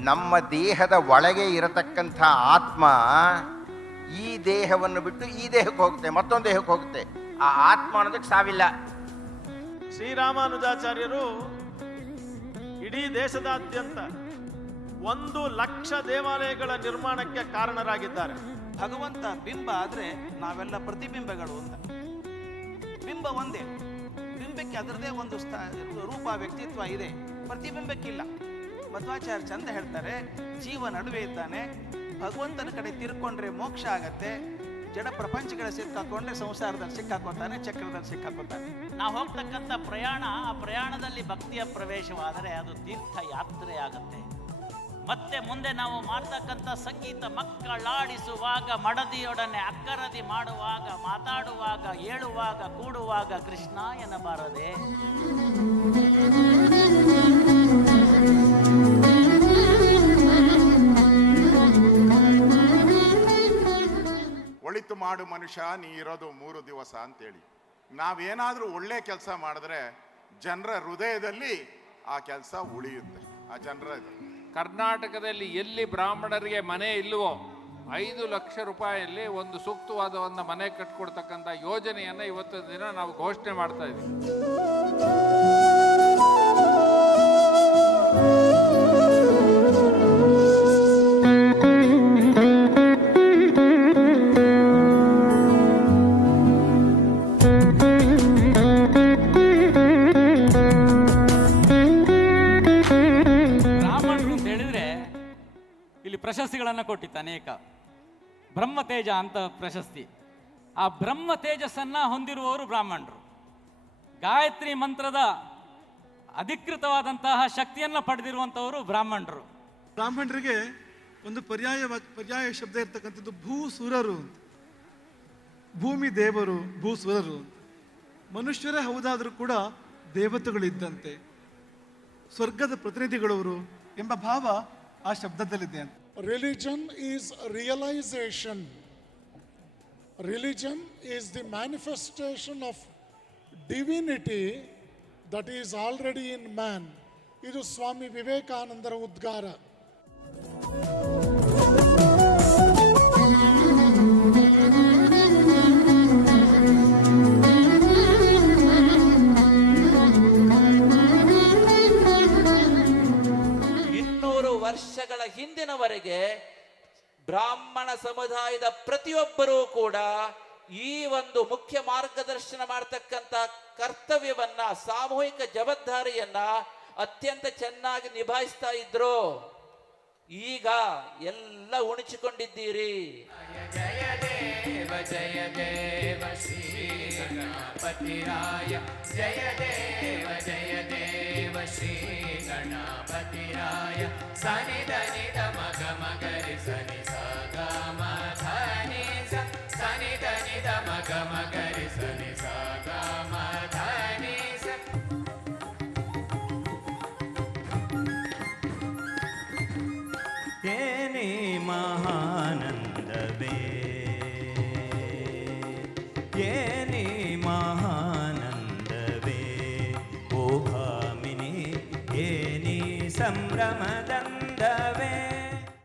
ನಮ್ಮ ದೇಹದ ಒಳಗೆ ಇರತಕ್ಕಂಥ ಆತ್ಮ ಈ ದೇಹವನ್ನು ಬಿಟ್ಟು ಈ ದೇಹಕ್ಕೆ ಹೋಗುತ್ತೆ ಮತ್ತೊಂದು ದೇಹಕ್ಕೆ ಹೋಗುತ್ತೆ. ಆ ಆತ್ಮ ಅನ್ನೋದಕ್ಕೆ ಸಾವಿಲ್ಲ. ಶ್ರೀರಾಮಾನುಜಾಚಾರ್ಯರು ಇಡೀ ದೇಶದಾದ್ಯಂತ ಒಂದು ಲಕ್ಷ ದೇವಾಲಯಗಳ ನಿರ್ಮಾಣಕ್ಕೆ ಕಾರಣರಾಗಿದ್ದಾರೆ. ಭಗವಂತ ಬಿಂಬ ಆದ್ರೆ ನಾವೆಲ್ಲ ಪ್ರತಿಬಿಂಬಗಳು ಅಂತ. ಬಿಂಬ ಒಂದೇ. ಬಿಂಬಕ್ಕೆ ಅದರದೇ ಒಂದು ಸ್ಥ- ರೂಪ ವ್ಯಕ್ತಿತ್ವ ಇದೆ. ಪ್ರತಿಬಿಂಬಕ್ಕಿಲ್ಲ. ಮಧ್ವಾಚಾರ್ಯ ಚಂದ ಹೇಳ್ತಾರೆ, ಜೀವ ನಡುವೆ ಇದ್ದಾನೆ, ಭಗವಂತನ ಕಡೆ ತಿರ್ಕೊಂಡ್ರೆ ಮೋಕ್ಷ ಆಗತ್ತೆ, ಜಡ ಪ್ರಪಂಚಗಳ ಸಿಕ್ಕಾಕೊಂಡ್ರೆ ಸಂಸಾರದಲ್ಲಿ ಸಿಕ್ಕಾಕೊತಾನೆ ಚಕ್ರದಲ್ಲಿ ಸಿಕ್ಕಾಕೋತಾನೆ ನಾವು ಹೋಗ್ತಕ್ಕಂಥ ಪ್ರಯಾಣ, ಆ ಪ್ರಯಾಣದಲ್ಲಿ ಭಕ್ತಿಯ ಪ್ರವೇಶವಾದರೆ ಅದು ತೀರ್ಥ ಯಾತ್ರೆ ಆಗುತ್ತೆ ಮತ್ತೆ ಮುಂದೆ ನಾವು ಮಾಡ್ತಕ್ಕಂಥ ಸಂಗೀತ ಮಕ್ಕಳಾಡಿಸುವಾಗ, ಮಡದಿಯೊಡನೆ ಅಕ್ಕರದಿ ಮಾಡುವಾಗ, ಮಾತಾಡುವಾಗ, ಏಳುವಾಗ, ಕೂಡುವಾಗ ಕೃಷ್ಣ ಎನ್ನಬಾರದೆ. ಒಳಿತು ಮಾಡು ಮನುಷ್ಯ, ನೀ ಇರೋದು ಮೂರು ದಿವಸ ಅಂತೇಳಿ. ನಾವೇನಾದರೂ ಒಳ್ಳೆ ಕೆಲಸ ಮಾಡಿದ್ರೆ ಜನರ ಹೃದಯದಲ್ಲಿ ಆ ಕೆಲಸ ಉಳಿಯುತ್ತೆ, ಆ ಜನರ ಕರ್ನಾಟಕದಲ್ಲಿ ಎಲ್ಲಿ ಬ್ರಾಹ್ಮಣರಿಗೆ ಮನೆ ಇಲ್ಲವೋ, ಐದು ಲಕ್ಷ ರೂಪಾಯಲ್ಲಿ ಒಂದು ಸೂಕ್ತವಾದ ಒಂದು ಮನೆ ಕಟ್ಕೊಡ್ತಕ್ಕಂಥ ಯೋಜನೆಯನ್ನು ಇವತ್ತು ದಿನ ನಾವು ಘೋಷಣೆ ಮಾಡ್ತಾ ಇದ್ದೀವಿ. ಪ್ರಶಸ್ತಿಗಳನ್ನು ಕೊಟ್ಟಿತ್ತು ಅನೇಕ. ಬ್ರಹ್ಮತೇಜ ಅಂತ ಪ್ರಶಸ್ತಿ. ಆ ಬ್ರಹ್ಮ ತೇಜಸ್ಸನ್ನು ಹೊಂದಿರುವವರು ಬ್ರಾಹ್ಮಣರು. ಗಾಯತ್ರಿ ಮಂತ್ರದ ಅಧಿಕೃತವಾದಂತಹ ಶಕ್ತಿಯನ್ನು ಪಡೆದಿರುವಂಥವರು ಬ್ರಾಹ್ಮಣರು. ಬ್ರಾಹ್ಮಣರಿಗೆ ಒಂದು ಪರ್ಯಾಯ ಪರ್ಯಾಯ ಶಬ್ದ ಇರ್ತಕ್ಕಂಥದ್ದು ಭೂಸುರರು ಅಂತ. ಭೂಮಿ ದೇವರು ಭೂಸುರರು ಅಂತ. ಮನುಷ್ಯರೇ ಹೌದಾದರೂ ಕೂಡ ದೇವತೆಗಳಿದ್ದಂತೆ. ಸ್ವರ್ಗದ ಪ್ರತಿನಿಧಿಗಳವರು ಎಂಬ ಭಾವ ಆ ಶಬ್ದದಲ್ಲಿದೆ ಅಂತ. Religion is realization. Religion is the manifestation of divinity that is already in man. ಇದು ಸ್ವಾಮಿ ವಿವೇಕಾನಂದರ ಉದ್ಗಾರ ವರ್ಷಗಳ ಹಿಂದಿನವರೆಗೆ ಬ್ರಾಹ್ಮಣ ಸಮುದಾಯದ ಪ್ರತಿಯೊಬ್ಬರೂ ಕೂಡ ಈ ಒಂದು ಮುಖ್ಯ ಮಾರ್ಗದರ್ಶನ ಮಾಡತಕ್ಕಂತ ಕರ್ತವ್ಯವನ್ನ, ಸಾಮೂಹಿಕ ಜವಾಬ್ದಾರಿಯನ್ನ ಅತ್ಯಂತ ಚೆನ್ನಾಗಿ ನಿಭಾಯಿಸ್ತಾ ಇದ್ರು. ಈಗ ಎಲ್ಲ ಉಣಿಸಿಕೊಂಡಿದ್ದೀರಿ. देव श्री गणपतिराय सनि धनि दमगमगरि सनि सा गे सनि धनि दमगमगरि सनि सा गा धनि सेनि महानन्दवे ಸಂಭ್ರಮದಂದವೇ